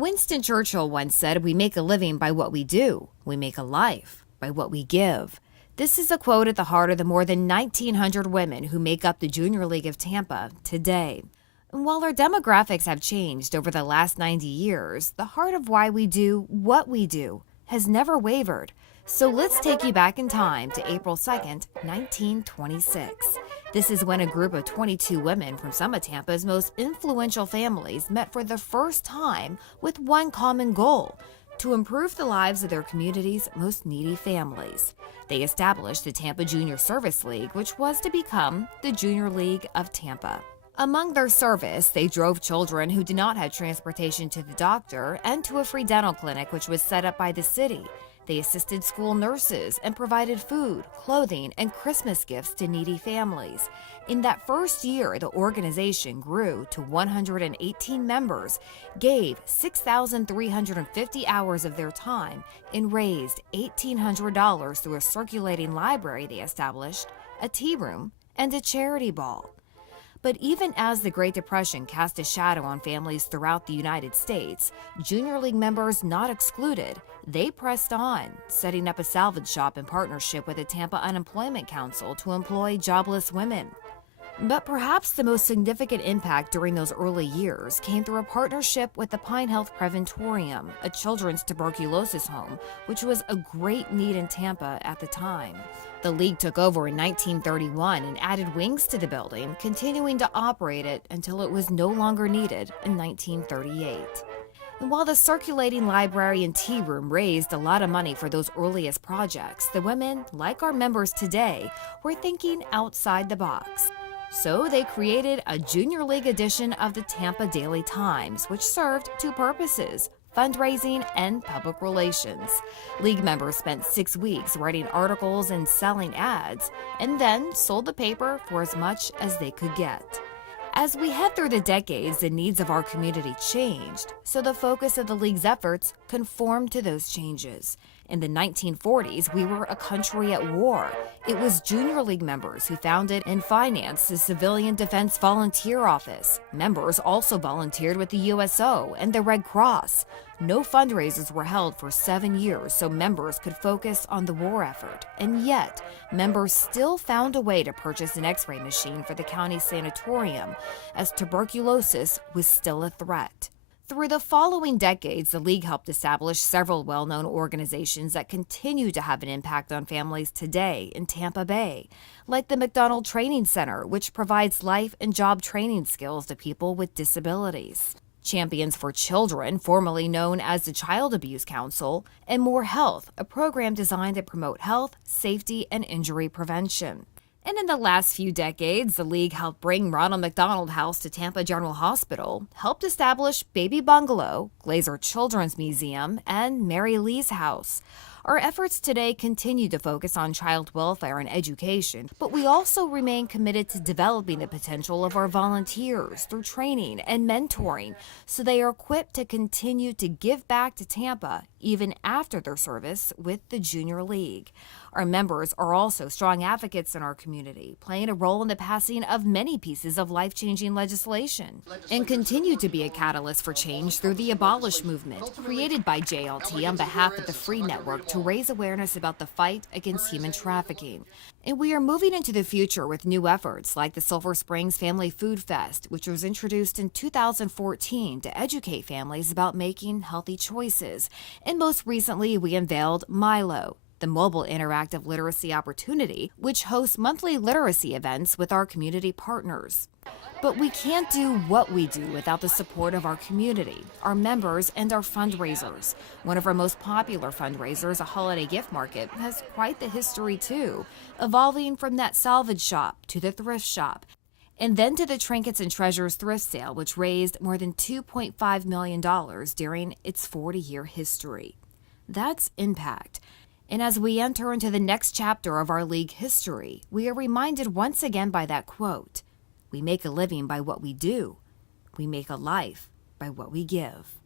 Winston Churchill once said, "We make a living by what we do. We make a life by what we give." This is a quote at the heart of the more than 1,900 women who make up the Junior League of Tampa today. And while our demographics have changed over the last 90 years, the heart of why we do what we do has never wavered. So let's take you back in time to April 2nd, 1926. This is when a group of 22 women from some of Tampa's most influential families met for the first time with one common goal: to improve the lives of their community's most needy families. They established the Tampa Junior Service League, which was to become the Junior League of Tampa. Among their service, they drove children who did not have transportation to the doctor and to a free dental clinic which was set up by the city. They assisted school nurses and provided food, clothing, and Christmas gifts to needy families. In that first year, the organization grew to 118 members, gave 6,350 hours of their time, and raised $1,800 through a circulating library they established, a tea room, and a charity ball. But even as the Great Depression cast a shadow on families throughout the United States, Junior League members not excluded, they pressed on, setting up a salvage shop in partnership with the Tampa Unemployment Council to employ jobless women. But perhaps the most significant impact during those early years came through a partnership with the Pine Health Preventorium, a children's tuberculosis home, which was a great need in Tampa at the time. The league took over in 1931 and added wings to the building, continuing to operate it until it was no longer needed in 1938. And while the circulating library and tea room raised a lot of money for those earliest projects, the women, like our members today, were thinking outside the box. So they created a Junior League edition of the Tampa Daily Times, which served two purposes: fundraising and public relations. League members spent 6 weeks writing articles and selling ads, and then sold the paper for as much as they could get. As we head through the decades, the needs of our community changed, so the focus of the League's efforts conformed to those changes. In the 1940s, we were a country at war. It was Junior League members who founded and financed the Civilian Defense Volunteer Office. Members also volunteered with the USO and the Red Cross. No fundraisers were held for 7 years so members could focus on the war effort. And yet, members still found a way to purchase an X-ray machine for the county sanatorium, as tuberculosis was still a threat. Through the following decades, the League helped establish several well-known organizations that continue to have an impact on families today in Tampa Bay, like the McDonald Training Center, which provides life and job training skills to people with disabilities. Champions for Children, formerly known as the Child Abuse Council, and More Health, a program designed to promote health, safety, and injury prevention. And in the last few decades, the League helped bring Ronald McDonald House to Tampa General Hospital, helped establish Baby Bungalow, Glazer Children's Museum, and Mary Lee's House. Our efforts today continue to focus on child welfare and education, but we also remain committed to developing the potential of our volunteers through training and mentoring, so they are equipped to continue to give back to Tampa even after their service with the Junior League. Our members are also strong advocates in our community, playing a role in the passing of many pieces of life-changing legislation, and continue to be a catalyst for change through the Abolish movement, created by JLT on behalf of the Free Network to raise awareness about the fight against human trafficking. And we are moving into the future with new efforts like the Sulphur Springs Family Food Fest, which was introduced in 2014 to educate families about making healthy choices. And most recently, we unveiled Milo, the mobile interactive literacy opportunity, which hosts monthly literacy events with our community partners. But we can't do what we do without the support of our community, our members, and our fundraisers. One of our most popular fundraisers, a holiday gift market, has quite the history too, evolving from that salvage shop to the thrift shop, and then to the Trinkets and Treasures thrift sale, which raised more than $2.5 million during its 40-year history. That's impact. And as we enter into the next chapter of our league history, we are reminded once again by that quote: "We make a living by what we do. We make a life by what we give."